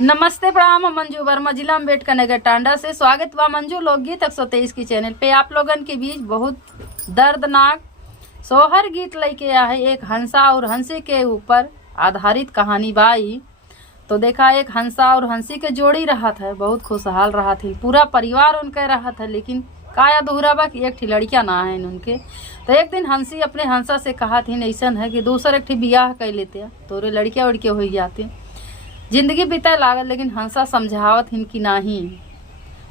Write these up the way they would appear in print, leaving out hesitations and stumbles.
नमस्ते प्रणाम। मंजू वर्मा, जिला अम्बेडकर नगर टांडा से स्वागत हुआ मंजू लोकगीत 123 की चैनल पे। आप लोगन के बीच बहुत दर्दनाक सोहर गीत लेके आया है। एक हंसा और हंसी के ऊपर आधारित कहानी बाई। तो देखा, एक हंसा और हंसी के जोड़ी रहा था, बहुत खुशहाल रहा थी, पूरा परिवार उनके रहा था। लेकिन का अधूरा बा कि एक ठी लड़कियां ना है उनके। तो एक दिन हंसी अपने हंसा से कहा थी, ऐसा है कि दूसर एक ठी बियाह कर लेते तो लड़कियां उड़के हो जाती, जिंदगी बीते लागल। लेकिन हंसा समझावत हिन कि नहीं,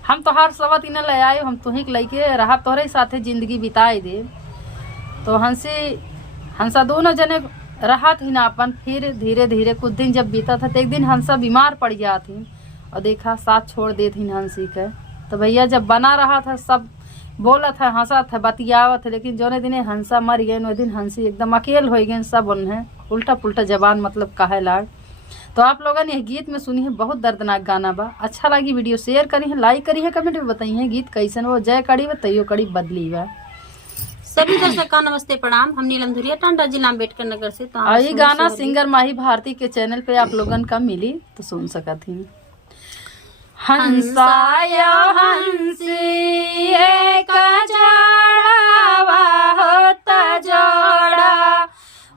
हम तोहार सबत इन्हें ले आए, हम तुही के लेके रहा, तोहरे साथे जिंदगी बिताए दे। तो हंसा दोनों जने रहा थी ना अपन। फिर धीरे धीरे कुछ दिन जब बीता था तो एक दिन हंसा बीमार पड़ जाती और देखा साथ छोड़ देती हंसी के। तो भैया जब बना रहा था, सब बोला था, हंसा था, बतियावत था। लेकिन जो दिन हंसा मर गए वो दिन हंसी एकदम अकेल हो गए। सब उन्हें उल्टा पुल्टा जबान मतलब कहे लाग। तो आप लोगों ने गीत में सुनी है, बहुत दर्दनाक गाना बा। अच्छा लगी वीडियो शेयर करी है, लाइक करी है, कमेंट में बताई है गीत कैसन वो। जय कड़ी व तैयो कड़ी बदली बा। सभी दर्शक का नमस्ते प्रणाम। हम नीलम धुरिया टांडा जिला अम्बेडकर नगर से। तो यही गाना सिंगर माही भारती के चैनल पे आप लोगन का मिली तो सुन सकत ही। हंसाया हंसी एक जोड़ा होता जोड़ा,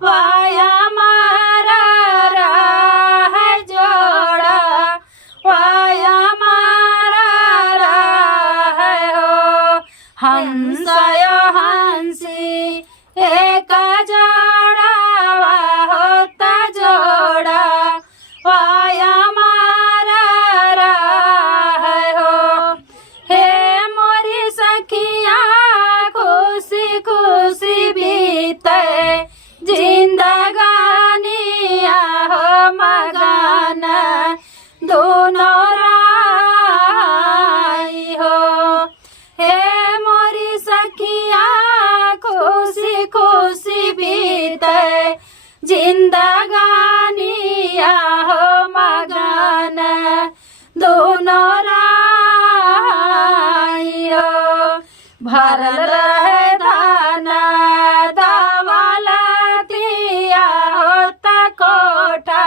वाया मारा है जोड़ा, वाया मारा है हो। हंसाया हंसी एक जोड़ा होता जोड़ा, वाया मारा है हो। हे मोरी सखिया खुशी खुशी बीते जिंदगानिया हो मगान दोनों राई हो। हे मोरी सखिया खुशी खुशी बीते जिंदगानिया हो मगान दोनों राई हो। भरल रहे धाना दावालतिया होता कोठा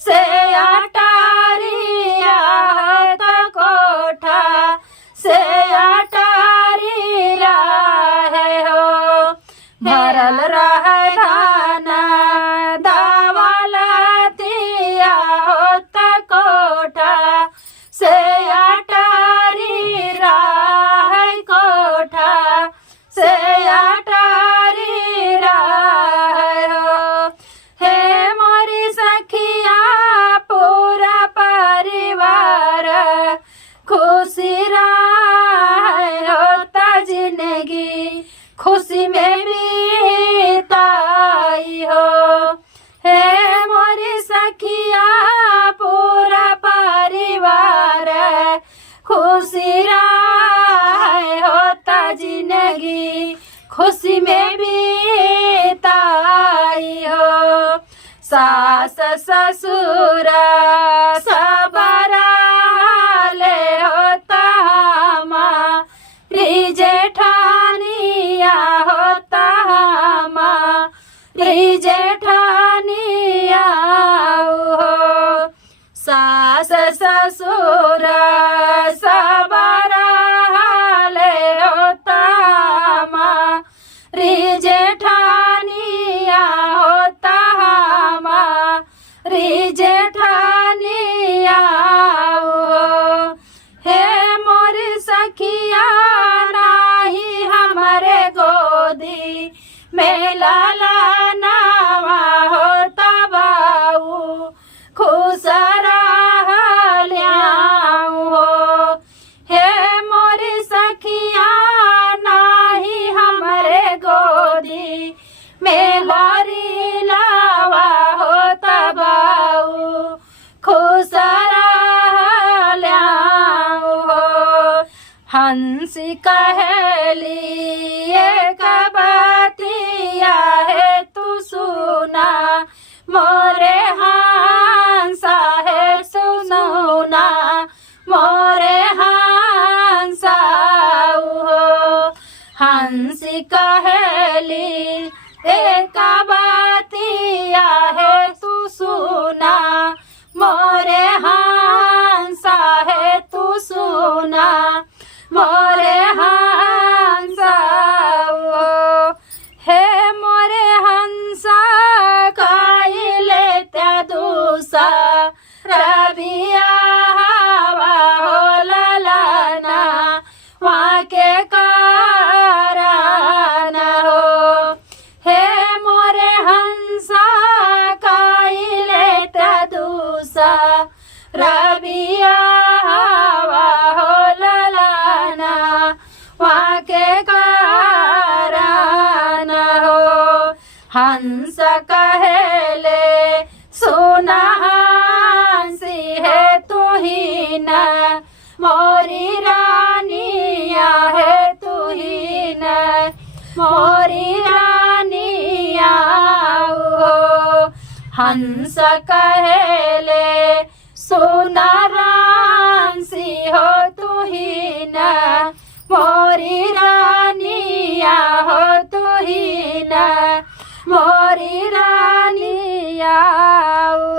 से अटारिया होता कोठा से अटारी रहे हो। भरल रहे धाना दावालतिया होता कोठा से अटारी रहे कोठा से अटारी रहे हो। हे मोरी सखिया पूरा परिवार खुशी रहे होता जिंदगी खुशी में बीताई हो। हे मोरी सखिया पूरा परिवार खुशी रहे होता जिंदगी खुशी में बीताई हो। सास ससुर सब ले होता हमारी जेठानिया होता हमारी जेठानिया हो। सास ससुर सब ले होता हमारी जेठानिया होता हमारी जेठानिया हो। हे मोरी सखिया नाही हमारे गोदी में लाला नावा होता बाऊ खुश रहो। हे मोरी सखिया नाही हमारे गोदी में हरी लावा होता बाऊ खुश रहो। हंसी कहली एक बतिया है तू सुना, मोरे हंसा है सुनौना, मोरे हंसा हो। हंसी कहली एक बतिया है तू सुना, मोरे रबिया हवा हो ललना वहाँ के कारण हो। हे मोरे हंसा काइले तदुसा रबिया हवा हो ललना वहाँ के कारण हो। हंस कहेले सुना हंसी है तू ही न मोरी रानिया है तू ही न मोरी रानिया हो। हंस कहेले सुना रांसी हो तू ही न मोरी रानिया हो तू ही न मोरी रानिया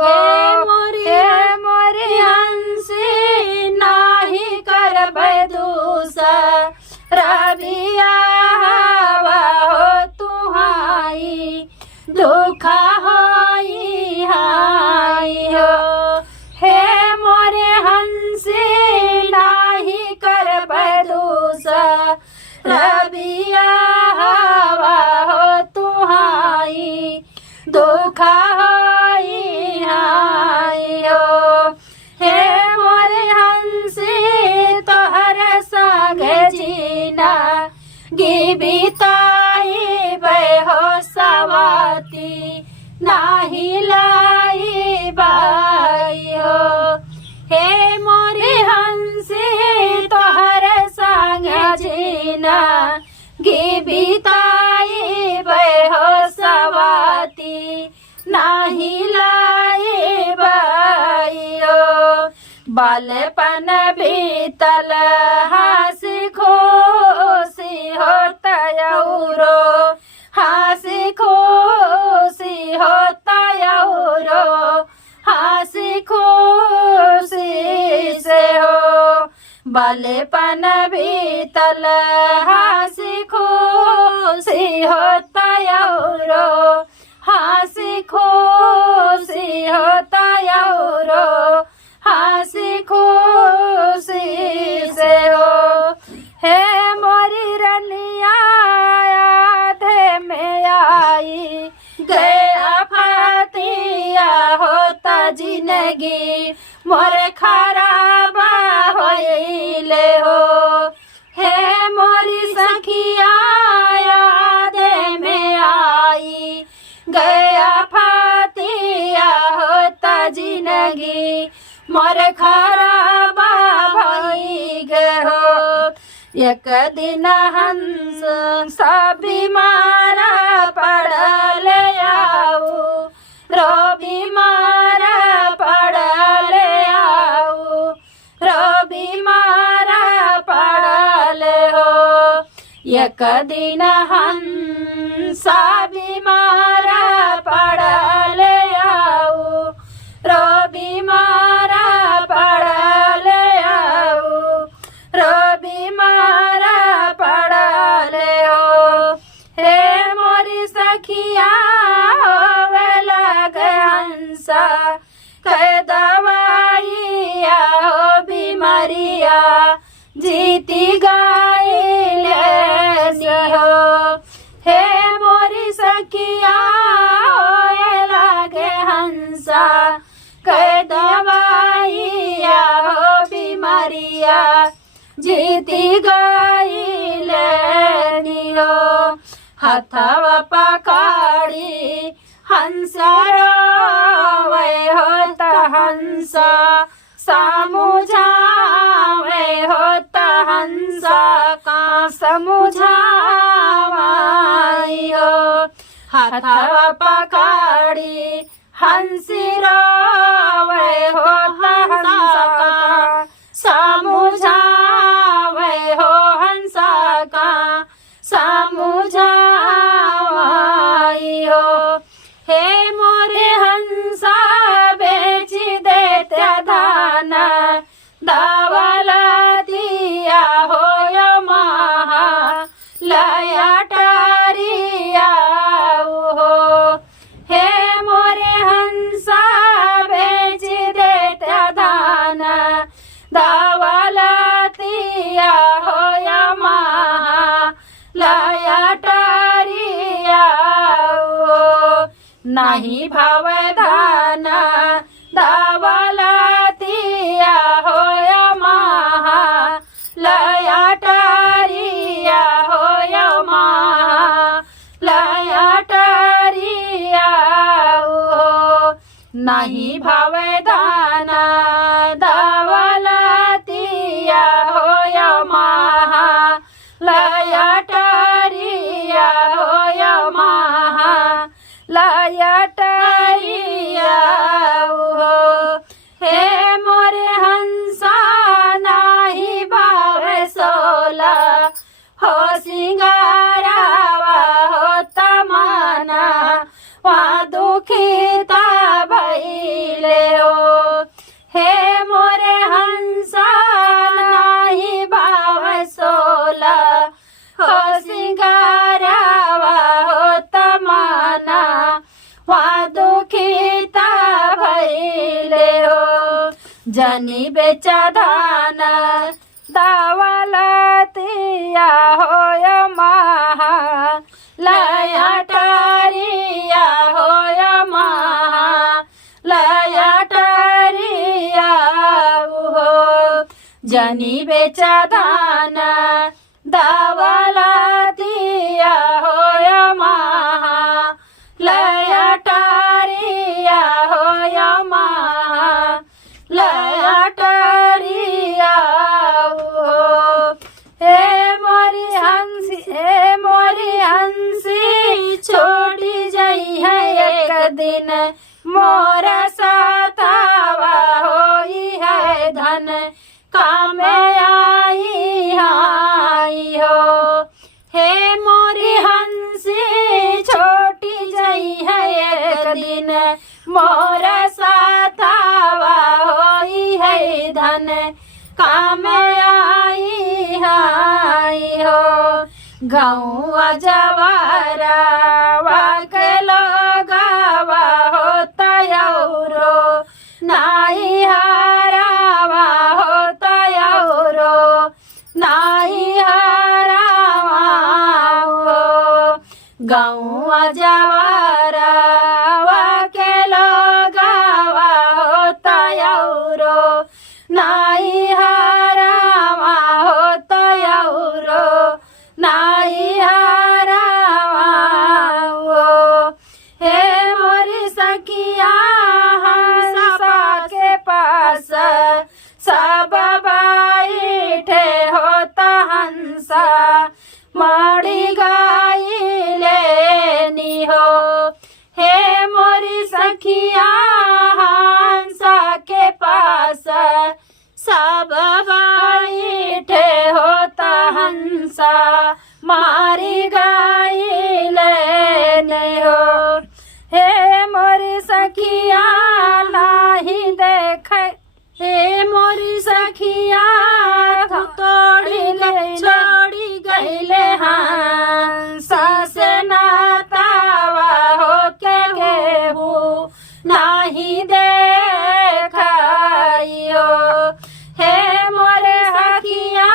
हे मोरी हंसी नाही करब दूसा रबिया हवा हो तुहाई दुखा होई हाई हो। हे मोरे हंसी नाही करब दूसा रबिया हवा हो तुहाई दुखा होई हाई हो। हे मोरे हंसी तोहर संगे जीना गिबिताई हो सवाती नाही लाई बाई हो। हे मोरे हंसी तोहर संग जीना गिबिताई हो सवाती नाही लाई बाई हो। बालपन बीतल हंसी खुशी होता यौरो हंसी खुशी होता यौरो हंसी खुशी से हो। बालपन बीतल हंसी खुशी होता यौरो हंसी खुशी होता यौरो हंसी खुशी से हो। हे मोरी रनिया आधे में आई गया फतिया होता जिंदगी मोर खराबा होइले हो। हे मोरी सखिया आधे में आई गया फतिया होता जिंदगी मोर खराबा भई गे हो। एक दिन हंस सा बीमार पड़ल आऊ रो बीमार पड़ल आऊ रो बीमार पड़ल हो। एक दिन हंसा बीमार पड़ल आऊ रो बीमार पड़ल आऊ रो बीमार पड़ल हो। हे मोरी सखिया होवे लग हंसा कह दवाइया हो बीमारिया जीती गाइले हो। हे मोरी सखिया होवे लग हंसा कह दवाइया हो बीमारिया जीती गाइले हो। हथवा पकड़ी हंसा रोवे होता हंसा समझावे होता हंसा का समझावाई हो। हथवा पकड़ी हंसी रोवे होता हंसा का समझावे हो हंसा का समझावाई हो। हे मोरे हंसा बेची देते धान दावल दिया हो महा लया टारिया हो। हे मोरे हंसा बेची देते नाही भावे दाना दावलतिया होय महा लयाटरिया होय महा लयाटरिया नाही भावे दाना दावलतिया होय महा लयाटरिया होय महा लयाटरिया हे मोरे हंसा नाही भावे सोला हो सिंगारावा हो तमना वा दुखिता भैले हो हे मोरे हंसा नाही भावे सोला हो सिंगारावा हो तमना वा दुखिता भैले हो जनी बेचा धान दावलतिया होय महा लयाटरिया होय महा लयाटरिया जनी बेचा धान दावलतिया होय महा लयाटरिया होय महा लयाटरिया हे मोरी हंसी छोड़ी जाई है एक दिन मोर सतावा होई है धन काम आई हो हे मोरी हंसी छोटी जाई है एक दिन मोर सतावा होई है धन काम आई हो गाँव जवारा वाकलो गावा होता यौरो नाई हारावा होता यौरो नाई हारावा गाँव जवारा वाकलो गावा होता यौरो नाई हारावा होता यौरो नाई हारावा हे मोरी सखिया हंसा के पास सब बैठे होता हंसा मड़ी गाई लेनी हो हे मोरी सखिया हंसा के पास सब बैठे होता हंसा मारी गाई लेने हो हे मोरी सखिया नाही देखे हे मोरी सखिया तोड़ी छोड़ी गईले हंसा से नातावा हो के गेहू नाही देखाइयो हे मोरे सखिया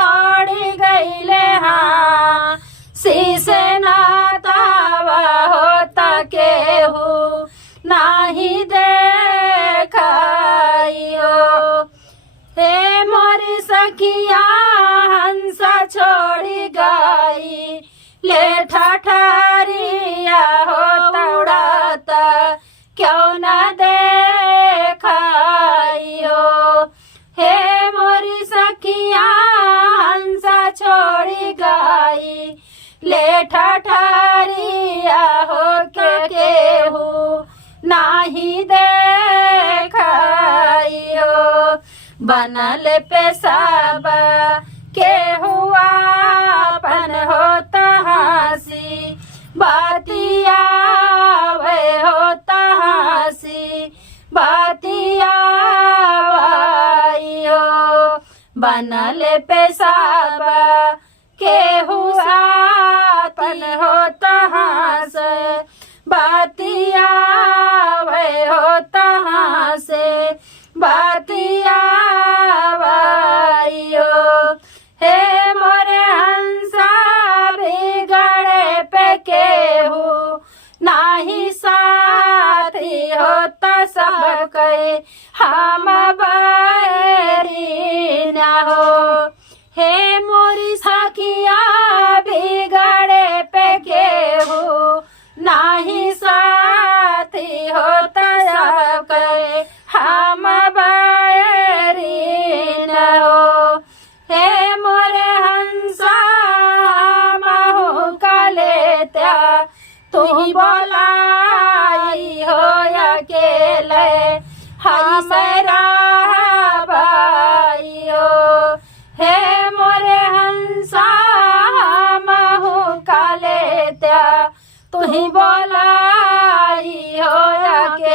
तोड़ी गईले हाँ शीसे नातावा होता केहू नाही देखाइयो हे मोरी सखिया हंसा छोड़ी गई ले ठठरिया होता उड़ाता क्यों न देखाइयो हे मोरी सखिया हंसा छोड़ी गई ले ठठरिया हो के केहू नाही देखाइयो बनल पेशाब के हुआ पन होता हंसी बातिया वे होता हंसी बातिया वाइयो बनल पेशाब के हुआ पन होता हंस बातिया वे होता हंस बातिया वाइयो हे मोरे हंसा बिगड़े पे केहू नाही सा हम बैरी न हो। हे मोरी सखिया बिगड़े पे केहू नाही साथी होता सबके हम बैरी न हो। हे मोरे हंसा महु काले त्या तू बोलाई हो अकेले हमारा भाई हो। हे मोरे हंसा महु काले त्या तू बोलाई हो अकेले